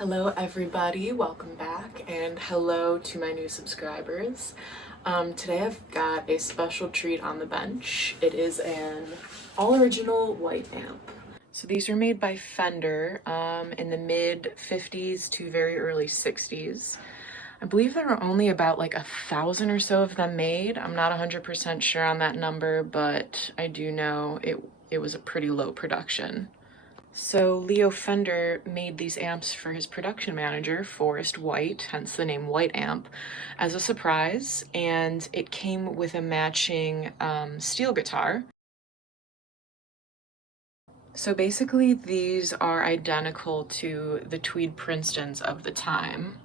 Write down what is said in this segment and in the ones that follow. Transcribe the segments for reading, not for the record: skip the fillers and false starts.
Hello everybody, welcome back, and hello to my new subscribers. Today I've got a special treat on the bench. It is an all-original white amp. So these were made by Fender in the mid 50s to very early 60s. I believe there were only about like 1,000 or so of them made. I'm not 100% sure on that number, but I do know it was a pretty low production. So Leo Fender made these amps for his production manager, Forrest White, hence the name White Amp, as a surprise, and it came with a matching steel guitar. So basically these are identical to the Tweed Princetons of the time.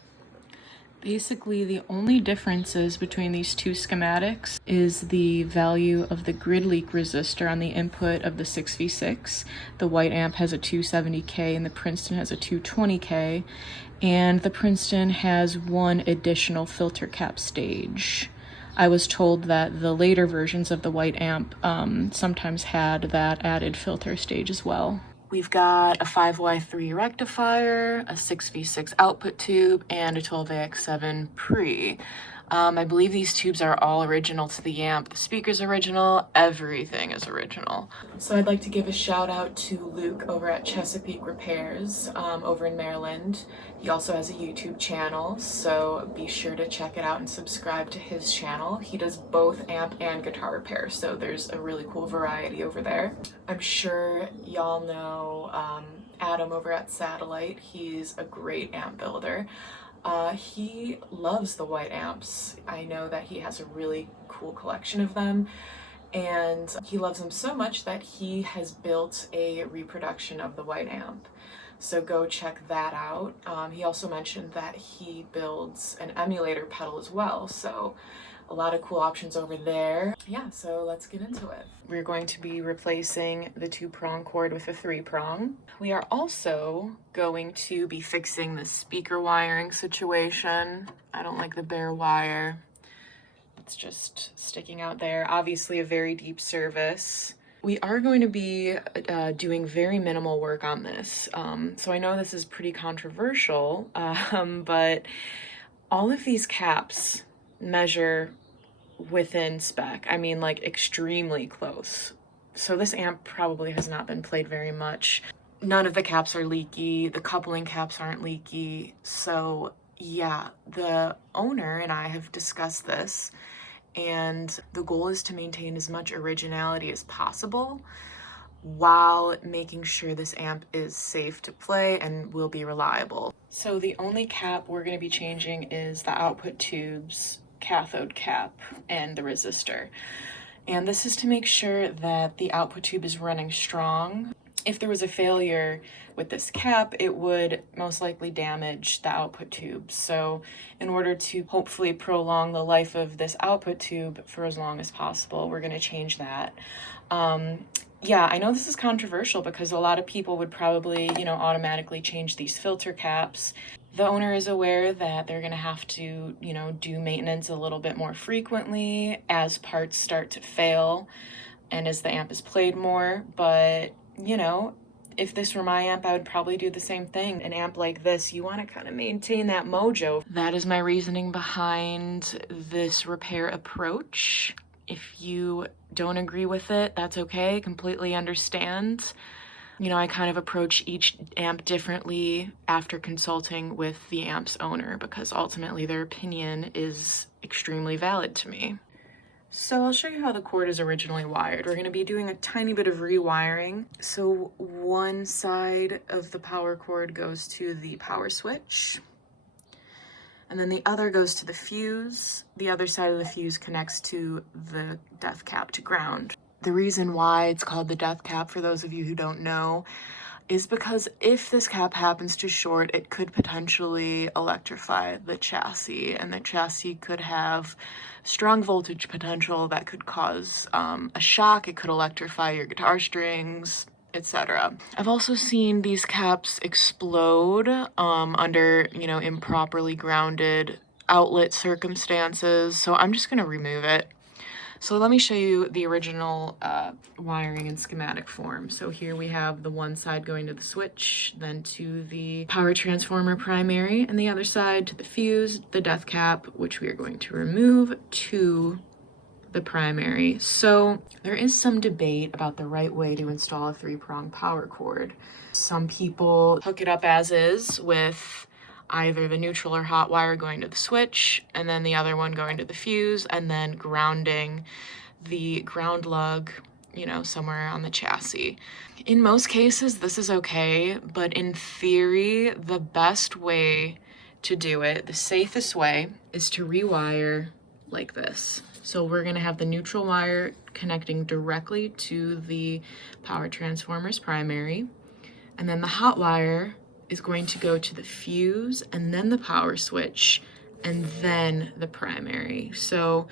Basically, the only differences between these two schematics is the value of the grid leak resistor on the input of the 6v6. The White amp has a 270K and the Princeton has a 220K, and the Princeton has one additional filter cap stage. I was told that the later versions of the White amp sometimes had that added filter stage as well. We've got a 5Y3 rectifier, a 6v6 output tube, and a 12AX7 pre. I believe these tubes are all original to the amp. The speaker's original, everything is original. So I'd like to give a shout out to Luke over at Chesapeake Repairs over in Maryland. He also has a YouTube channel, so be sure to check it out and subscribe to his channel. He does both amp and guitar repair, so there's a really cool variety over there. I'm sure y'all know Adam over at Satellite. He's a great amp builder. He loves the white amps. I know that he has a really cool collection of them, and he loves them so much that he has built a reproduction of the white amp. So go check that out. He also mentioned that he builds an emulator pedal as well, so a lot of cool options over there. Yeah, so let's get into it. We're going to be replacing the 2-prong cord with a 3-prong. We are also going to be fixing the speaker wiring situation. I don't like the bare wire. It's just sticking out there. Obviously a very deep service. We are going to be doing very minimal work on this. So I know this is pretty controversial, but all of these caps measure within spec. I mean, like extremely close. So this amp probably has not been played very much. None of the caps are leaky. The coupling caps aren't leaky. So yeah, the owner and I have discussed this, and the goal is to maintain as much originality as possible while making sure this amp is safe to play and will be reliable. So the only cap we're going to be changing is the output tube's cathode cap and the resistor. And this is to make sure that the output tube is running strong. If there was a failure with this cap, it would most likely damage the output tube. So in order to hopefully prolong the life of this output tube for as long as possible, we're going to change that. Yeah, I know this is controversial because a lot of people would probably, automatically change these filter caps. The owner is aware that they're going to have to, do maintenance a little bit more frequently as parts start to fail and as the amp is played more. But, if this were my amp, I would probably do the same thing. An amp like this, you want to kind of maintain that mojo. That is my reasoning behind this repair approach. If you don't agree with it, that's okay, completely understand. I kind of approach each amp differently after consulting with the amp's owner because ultimately their opinion is extremely valid to me. So I'll show you how the cord is originally wired. We're going to be doing a tiny bit of rewiring. So one side of the power cord goes to the power switch, and then the other goes to the fuse. The other side of the fuse connects to the death cap to ground. The reason why it's called the death cap, for those of you who don't know, is because if this cap happens to short, it could potentially electrify the chassis, and the chassis could have strong voltage potential that could cause a shock. It could electrify your guitar strings, etc. I've also seen these caps explode under, improperly grounded outlet circumstances, so I'm just going to remove it. So let me show you the original wiring in schematic form. So here we have the one side going to the switch, then to the power transformer primary, and the other side to the fuse, the death cap, which we are going to remove, to the primary. So there is some debate about the right way to install a three-prong power cord. Some people hook it up as is with either the neutral or hot wire going to the switch, and then the other one going to the fuse, and then grounding the ground lug, you know, somewhere on the chassis. In most cases, this is okay, but in theory, the best way to do it, the safest way, is to rewire like this. So we're gonna have the neutral wire connecting directly to the power transformer's primary, and then the hot wire is going to go to the fuse, and then the power switch, and then the primary. So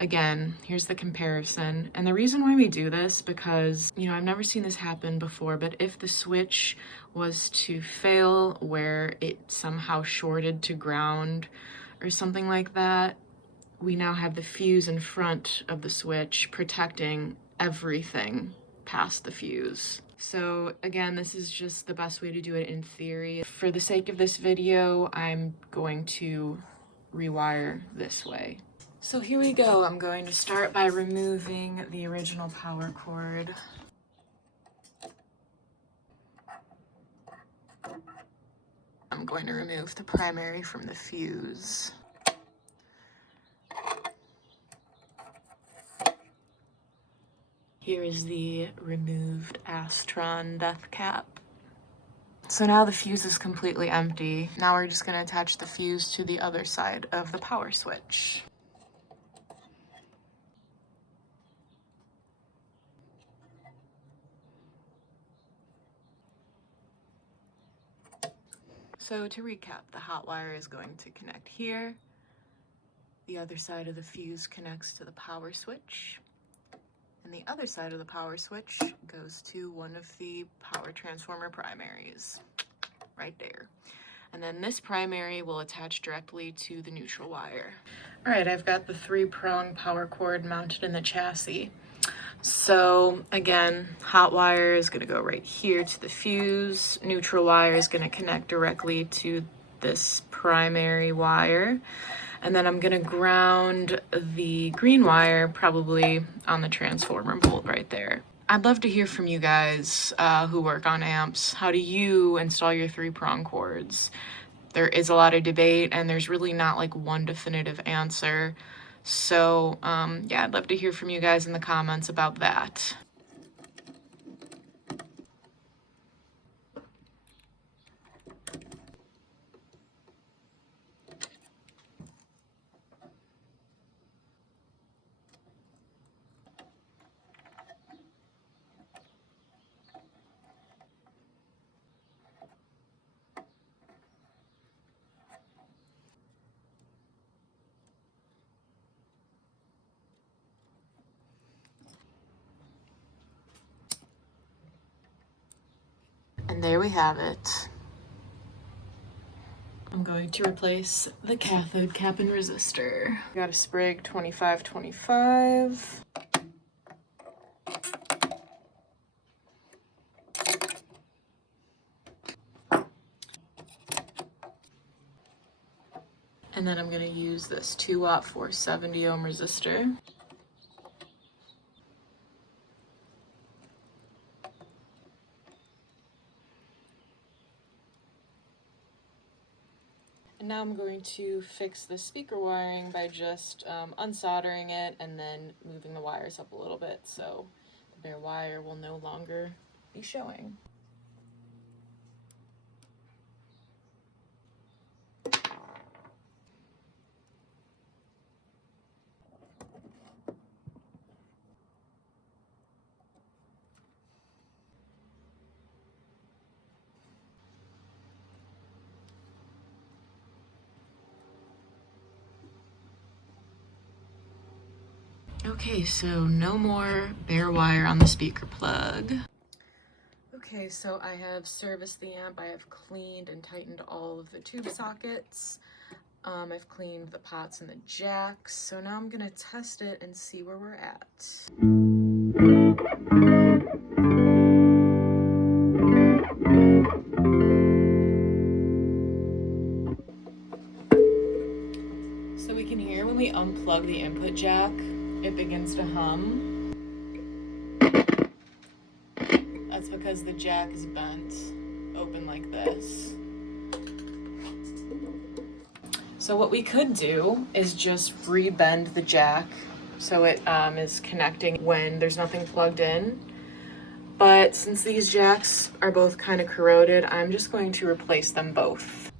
again, here's the comparison. And the reason why we do this, because, you know, I've never seen this happen before, but if the switch was to fail where it somehow shorted to ground or something like that, we now have the fuse in front of the switch protecting everything past the fuse. So again, this is just the best way to do it in theory. For the sake of this video, I'm going to rewire this way. So here we go. I'm going to start by removing the original power cord. I'm going to remove the primary from the fuse. Here is the removed Astron death cap. So now the fuse is completely empty. Now we're just going to attach the fuse to the other side of the power switch. So to recap, the hot wire is going to connect here. The other side of the fuse connects to the power switch. And the other side of the power switch goes to one of the power transformer primaries, right there. And then this primary will attach directly to the neutral wire. All right, I've got the three-prong power cord mounted in the chassis. So again, hot wire is gonna go right here to the fuse. Neutral wire is gonna connect directly to this primary wire. And then I'm gonna ground the green wire probably on the transformer bolt right there. I'd love to hear from you guys who work on amps. How do you install your three-prong cords? There is a lot of debate and there's really not like one definitive answer. So yeah, I'd love to hear from you guys in the comments about that. And there we have it. I'm going to replace the cathode cap and resistor. Got a Sprig 2525. And then I'm going to use this 2-watt 470 ohm resistor. And now I'm going to fix the speaker wiring by just unsoldering it and then moving the wires up a little bit so the bare wire will no longer be showing. Okay, so no more bare wire on the speaker plug. Okay, so I have serviced the amp. I have cleaned and tightened all of the tube sockets. I've cleaned the pots and the jacks, so now I'm gonna test it and see where we're at. So we can hear when we unplug the input jack, it begins to hum. That's because the jack is bent open like this. So what we could do is just re-bend the jack so it is connecting when there's nothing plugged in. But since these jacks are both kind of corroded, I'm just going to replace them both.